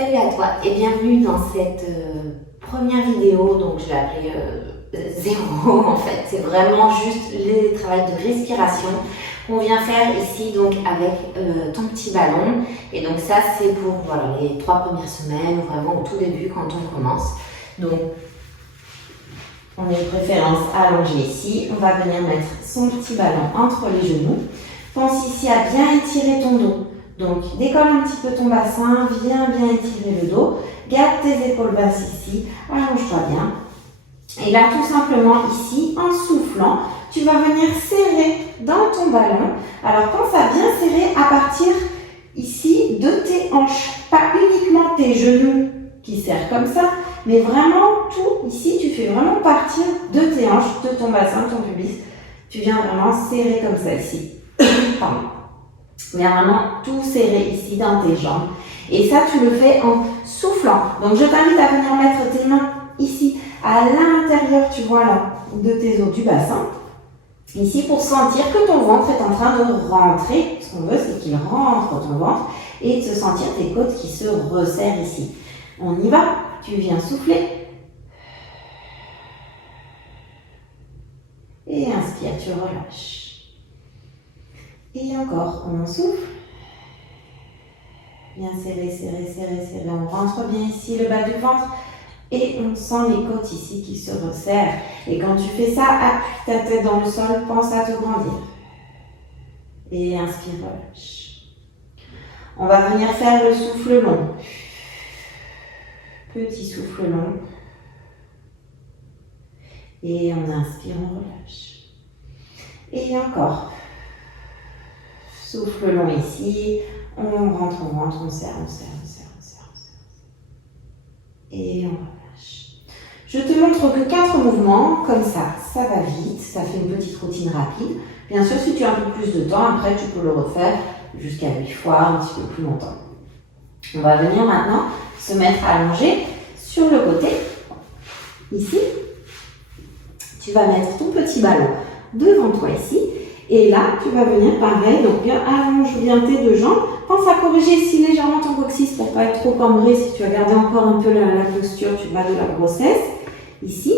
Salut à toi et bienvenue dans cette première vidéo, donc je l'ai appelée zéro en fait. C'est vraiment juste le travail de respiration qu'on vient faire ici donc avec ton petit ballon. Et donc ça c'est pour voilà, les 3 premières semaines, vraiment au tout début quand on commence. Donc on est de préférence allongé ici. On va venir mettre son petit ballon entre les genoux. Pense ici à bien étirer ton dos. Donc, décolle un petit peu ton bassin, viens bien étirer le dos, garde tes épaules basses ici, allonge-toi bien. Et là, tout simplement ici, en soufflant, tu vas venir serrer dans ton ballon. Alors, pense à bien serrer à partir ici de tes hanches, pas uniquement tes genoux qui serrent comme ça, mais vraiment tout ici, tu fais vraiment partir de tes hanches, de ton bassin, de ton pubis. Tu viens vraiment serrer comme ça ici. Pardon. Viens vraiment tout serrer ici dans tes jambes. Et ça, tu le fais en soufflant. Donc, je t'invite à venir mettre tes mains ici, à l'intérieur, tu vois là, de tes os du bassin. Ici, pour sentir que ton ventre est en train de rentrer. Ce qu'on veut, c'est qu'il rentre ton ventre et de se sentir tes côtes qui se resserrent ici. On y va. Tu viens souffler. Et inspire, tu relâches. Et encore, on souffle. Bien serré, serré, serré, serré. On rentre bien ici le bas du ventre. Et on sent les côtes ici qui se resserrent. Et quand tu fais ça, appuie ta tête dans le sol, pense à te grandir. Et inspire, relâche. On va venir faire le souffle long. Petit souffle long. Et on inspire, on relâche. Et encore. Souffle long ici, on rentre, on serre, on serre, on serre, on serre, on serre. Et on relâche. Je te montre que 4 mouvements, comme ça va vite, ça fait une petite routine rapide. Bien sûr, si tu as un peu plus de temps, après tu peux le refaire jusqu'à 8 fois, un petit peu plus longtemps. On va venir maintenant se mettre allongé sur le côté. Ici, tu vas mettre ton petit ballon devant toi ici. Et là, tu vas venir pareil, donc bien allonge bien tes 2 jambes. Pense à corriger ici légèrement ton coccyx pour ne pas être trop cambré. Si tu as gardé encore un peu la posture, tu vas de la grossesse. Ici.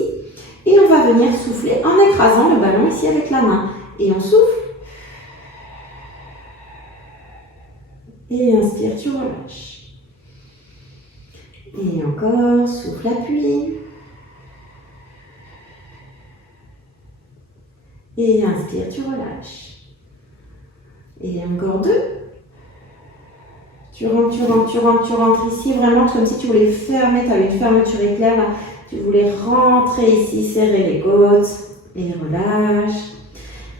Et on va venir souffler en écrasant le ballon ici avec la main. Et on souffle. Et inspire, tu relâches. Et encore, souffle, appuie. Et inspire, tu relâches. Et encore 2. Tu rentres ici, vraiment comme si tu voulais fermer, tu avais une fermeture éclair là. Tu voulais rentrer ici, serrer les côtes et relâche.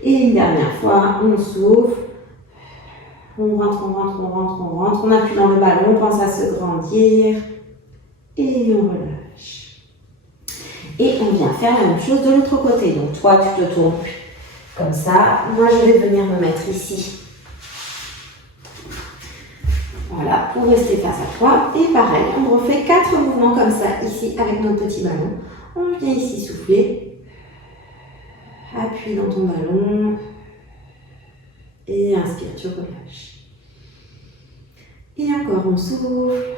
Et une dernière fois, on souffle. On rentre, on rentre, on rentre, on rentre. On appuie dans le ballon, on pense à se grandir. Et on relâche. Et on vient faire la même chose de l'autre côté. Donc toi, tu te tournes comme ça. Moi, je vais venir me mettre ici. Voilà, pour rester face à toi. Et pareil, on refait 4 mouvements comme ça, ici, avec notre petit ballon. On vient ici souffler. Appuie dans ton ballon. Et inspire, tu relâches. Et encore, on souffle.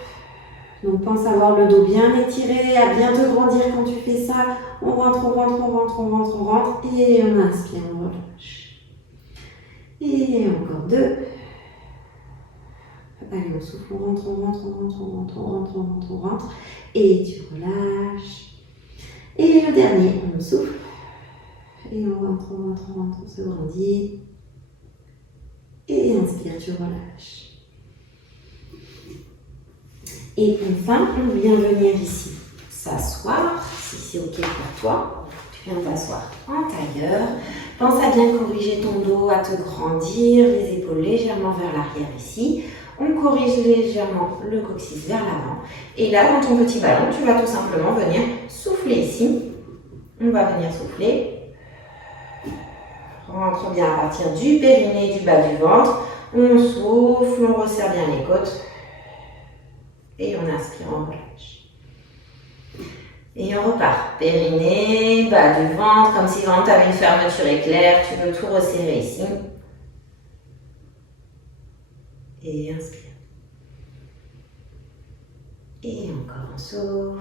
Donc, pense à avoir le dos bien étiré, à bien te grandir quand tu fais ça. On rentre, on rentre, on rentre, on rentre, on rentre. Et on inspire, on relâche. Et encore 2. Allez, on souffle, on rentre, on rentre, on rentre, on rentre, on rentre, on rentre, on rentre. Et tu relâches. Et le dernier, on souffle. Et on rentre, on rentre, on rentre, on se grandit. Et inspire, tu relâches. Et enfin, on vient venir ici s'asseoir, si c'est ok pour toi. Tu viens t'asseoir en tailleur. Pense à bien corriger ton dos, à te grandir, les épaules légèrement vers l'arrière ici. On corrige légèrement le coccyx vers l'avant. Et là, dans ton petit ballon, tu vas tout simplement venir souffler ici. On va venir souffler. Rentre bien à partir du périnée, du bas du ventre. On souffle, on resserre bien les côtes. Et on inspire, on relâche. Et on repart. Périnée, bas du ventre, comme si vraiment tu avais une fermeture éclair. Tu veux tout resserrer ici. Et inspire. Et encore un souffle.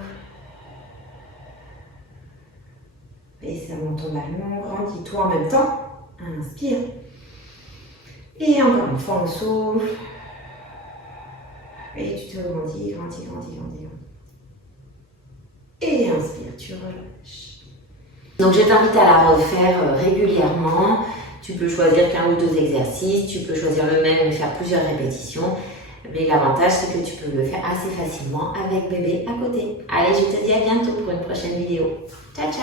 Et ça monte ton ballon, grandis-toi en même temps. Inspire. Et encore une fois, on souffle. Et tu te grandis. Et inspire, tu relâches. Donc je t'invite à la refaire régulièrement. Tu peux choisir qu'un ou deux exercices, tu peux choisir le même et faire plusieurs répétitions. Mais l'avantage, c'est que tu peux le faire assez facilement avec bébé à côté. Allez, je te dis à bientôt pour une prochaine vidéo. Ciao, ciao!